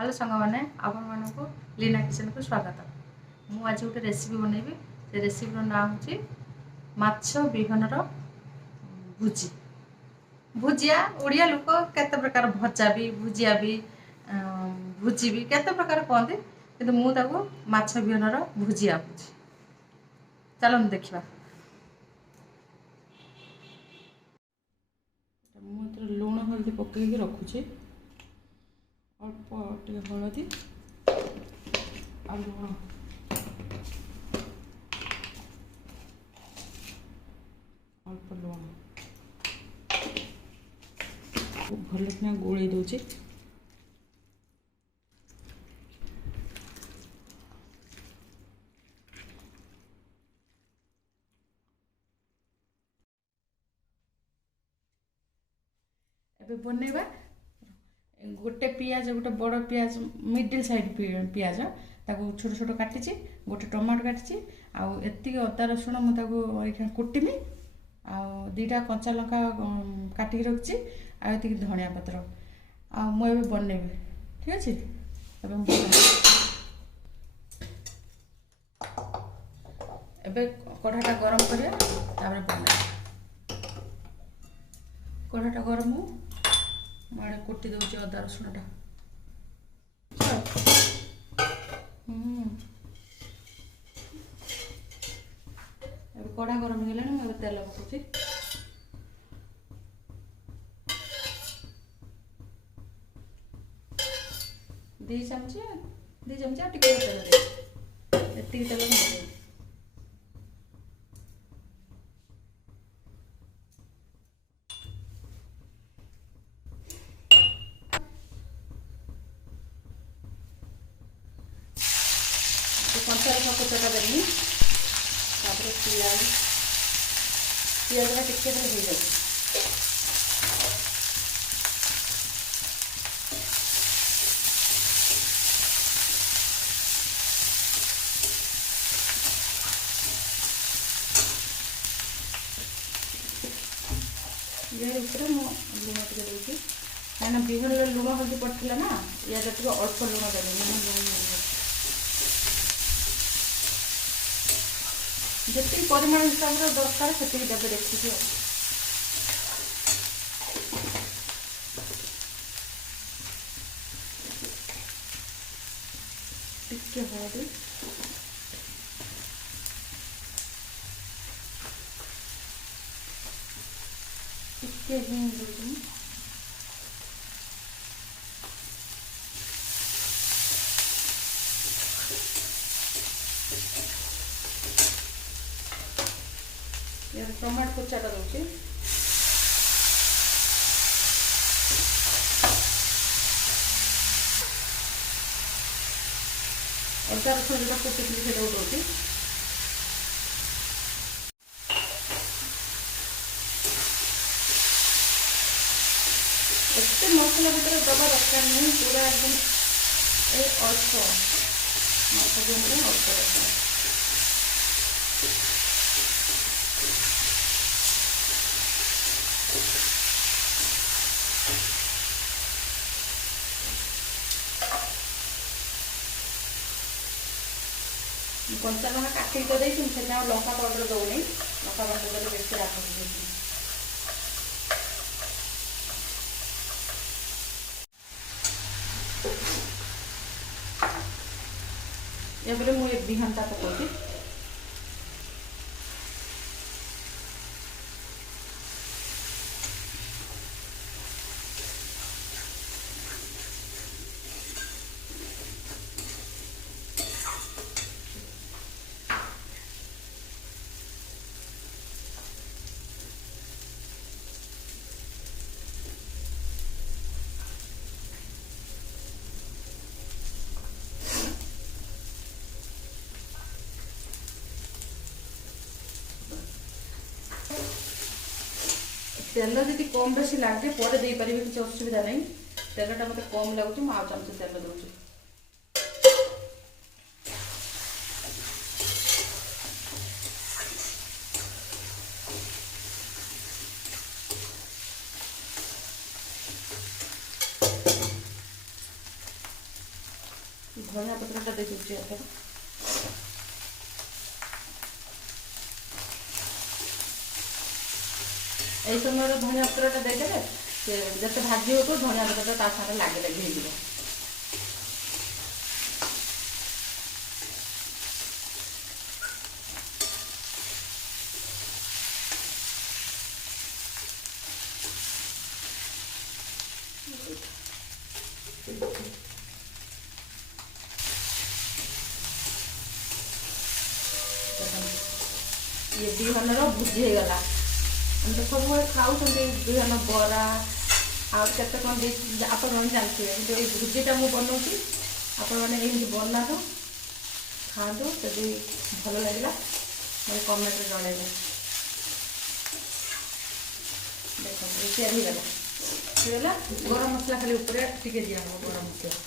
Hello सांग मैंने आपण मानक लीना किचन को स्वागत। मु आज गोटे रेसिपी बनैबी। से रेसिपीर ना हूँ माछ विहनर भुजी भुजिया। ओडिया लोक केते प्रकार भजा भी भुजिया भी भुजी भी केते प्रकार कहते कि मुझे माछ विहनर भुजिया बुझी। चलो देखा। मुझे लुण हल्दी पकईकि रखुची। अल्प टे हलदी आ लुण अल्प लुण भल कि गोल दूची। एबे बनैबा गोटे पियाज गोटे बड़ पियाज मिडिल साइड पियाज ताको छोट छोट काटिची। गोटे टमाटो काटिची। आउ एतिक अदा रसुण मुझे कुटमी। आउ दीटा कंचा लंका काटिकी रखी। आती धनिया पत्र मुझे बनैबी। ठीक अच्छे। एबे कढ़ाटा गरम करिया तापर बना। कढ़ाटा गरम हो माड़े कुटी दूसरी अदा रसुणटा। कढ़ा गरम हो मुझे तेल पकाउची। दी चमचा टिके तेल दे एति तेल दे। कंचा लंका कुचटा देनी। तापर पियाज टिके हो जाए। ये लुण टे दूसरी कहीं विहन लुण हल्दी पड़ता ना। या अल्प लुण देवी जी परिमाण हिसाब से दरकार से देवे देखिए। टिके हल्दी टिके हिंग दूसरी। टमाटो कुचाटा दूसरी। अदा रसुण जो कुटी से दूसरी। एत मसला भर दबा दरकार नहीं पूरा एकदम अल्प माछ भी अल्प दरकार। कंचा लंका काटिक तो देखी से लंका पाउडर दौनी। लंका पाउडर देते बेस राग मुझे विहनटा पकाउची। तेल जी कम बेसी लगे पर दे पारे किसी असुविधा नहीं। तेलटा मत कम लगुच आ चमचे तेल दूसरी। धनिया पत्रटा दे दूसरी एथर यही समय धनिया पत्रटा देदेले से जते भाजी हो तो धनिया पत्रटा ता सारे लागे लगे हो ये बिहन भुजी हो गला हम तो सब खाऊ बिहन बरा आते कौन आप जानते हैं जो ये भुजीटा मुझे बनाऊँगी आपण मैंने बना खातु जब भल लगे मैं कमेंट जनइबे देखो ये गला गरम मसला खाली ऊपर टिके दिया हम गरम मसला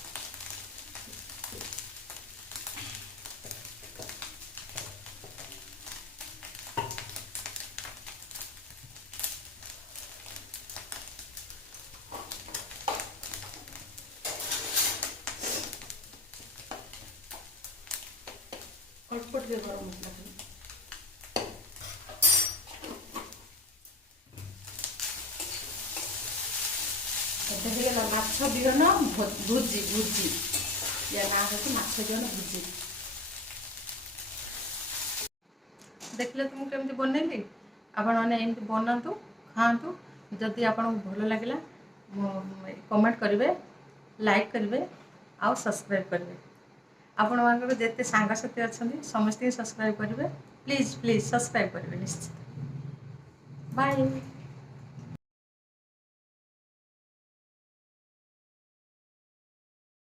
अल्प टे गरम मसला माछ बिहन भुजी भुजी या ना हूँ माछ बिहन भुजी देखले तुमको केमती बनैली आपण मैंने एमती बनातु खातु जदि आपको भल लगे कमेंट करेंगे लाइक करेंगे आउ सब्सक्राइब करेंगे आपण मानक जिते सांगसाथी अच्छा समस्त सब्सक्राइब करेंगे प्लीज प्लीज सब्सक्राइब करेंगे निश्चित बाय।